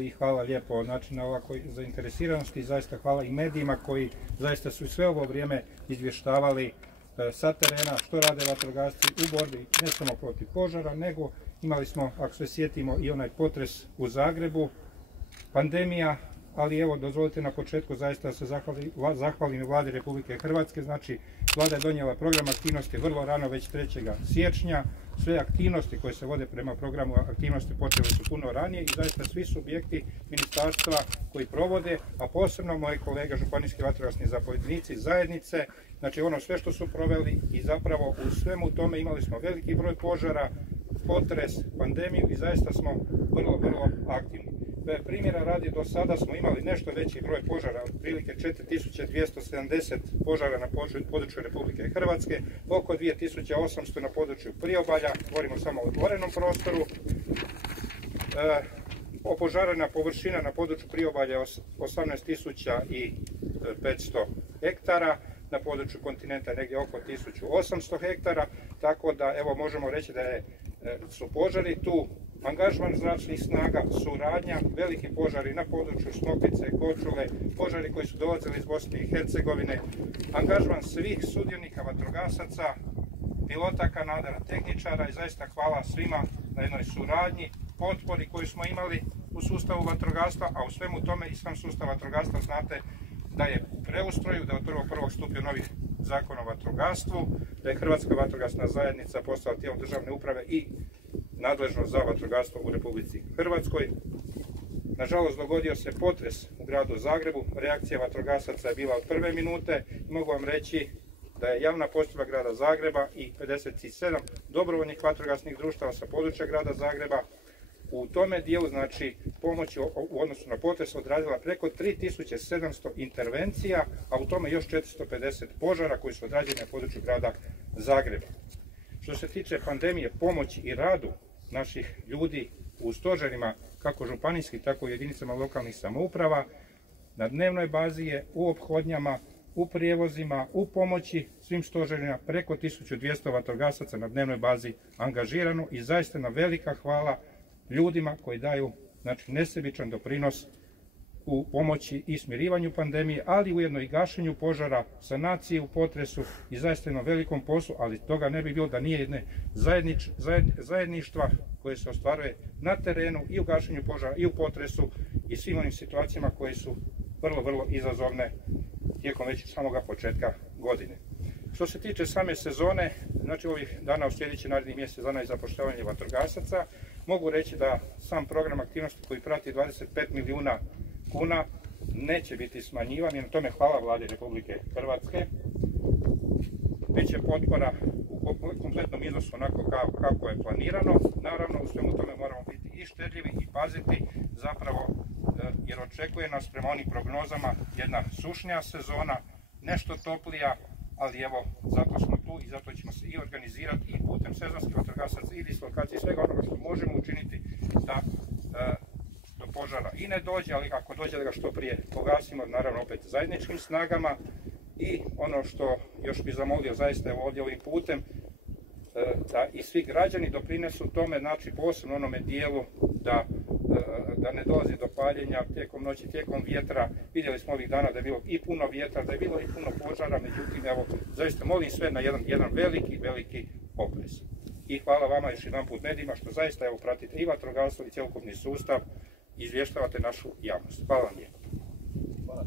i hvala lijepo znači, na ovakvoj zainteresiranosti. Zaista hvala i medijima koji zaista su sve ovo vrijeme izvještavali sa terena što rade vatrogasci u borbi ne samo protiv požara, nego imali smo, ako se sjetimo, i onaj potres u Zagrebu, pandemija, ali evo dozvolite na početku zaista se zahvalim Vladi Republike Hrvatske. Znači, Vlada je donijela program aktivnosti vrlo rano, već 3. siječnja. Sve aktivnosti koje se vode prema programu aktivnosti počele su puno ranije i zaista svi subjekti ministarstva koji provode, a posebno moji kolega županijski vatrogasni zapovjednici, zajednice, znači ono sve što su proveli i zapravo u svemu tome imali smo veliki broj požara, potres, pandemiju i zaista smo vrlo aktivni. Primjera radi, do sada smo imali nešto veći broj požara, otprilike 4270 požara na području Republike Hrvatske, oko 2800 na području priobalja, govorimo samo o otvorenom prostoru. Opožarena površina na području priobalja je 18500 hektara, na području kontinenta negdje oko 1800 hektara, tako da evo možemo reći da su požari tu, angažman zračnih snaga, suradnja, veliki požari na području Smokvice, Korčule, požari koji su dolazili iz Bosne i Hercegovine, angažman svih sudionika vatrogasaca, pilota kanadera, tehničara i zaista hvala svima na jednoj suradnji, potpori koju smo imali u sustavu vatrogastva, a u svemu tome i sam sustav vatrogastva znate da je u preustroju, da je od 1.1. stupio novi zakon o vatrogastvu, da je Hrvatska vatrogasna zajednica postala tijelo državne uprave i nadležno za vatrogastvo u Republici Hrvatskoj. Nažalost, dogodio se potres u gradu Zagrebu, reakcija vatrogasaca je bila od prve minute i mogu vam reći da je javna postrojba grada Zagreba i 57 dobrovoljnih vatrogasnih društava sa područja grada Zagreba u tome dijelu, znači pomoći u odnosu na potres odradila preko 3700 intervencija, a u tome još 450 požara koji su odrađeni na području grada Zagreba. Što se tiče pandemije, pomoći i radu naših ljudi u stožerima, kako županijskih, tako i jedinicama lokalnih samouprava, na dnevnoj bazi je u ophodnjama, u prijevozima, u pomoći svim stožerima preko 1200 vatrogasaca na dnevnoj bazi angažirano i zaista na velika hvala ljudima koji daju znači, nesebičan doprinos u pomoći i smirivanju pandemije, ali ujedno i gašenju požara, sanaciji u potresu i zaista na velikom poslu, ali toga ne bi bilo da nije jedne zajedništva koje se ostvaruje na terenu i u gašenju požara i u potresu i svim onim situacijama koje su vrlo izazovne tijekom već samoga početka godine. Što se tiče same sezone, znači ovih dana u sljedeći naredni mjesec dana i zapošljavanje vatrogasaca, mogu reći da sam program aktivnosti koji prati 25 milijuna kuna neće biti smanjivan i na tome hvala Vladi Republike Hrvatske. Biće potpora u kompletnom iznosu onako kako je planirano. Naravno, u svemu tome moramo biti i štedljivi i paziti zapravo jer očekuje nas prema onim prognozama jedna sušnija sezona, nešto toplija, ali evo, zato smo tu i zato ćemo se i organizirati i putem sezonskih vatrogasaca i dislokacije svega onoga što možemo učiniti da do požara i ne dođe, ali ako dođe da ga što prije pogasimo, naravno opet zajedničkim snagama. I ono što još bih zamolio zaista evo ovdje ovim putem, da i svi građani doprinesu tome, znači posebno onome dijelu da ne dolazi do paljenja tijekom noći, tijekom vjetra. Vidjeli smo ovih dana da je bilo i puno vjetra, da je bilo i puno požara, međutim evo zaista molim sve na jedan veliki oprez. I hvala vama još jedan put medijima što zaista evo pratite i vatrogastvo i cjelokupni sustav, izvještavate našu javnost. Hvala vam lijepo.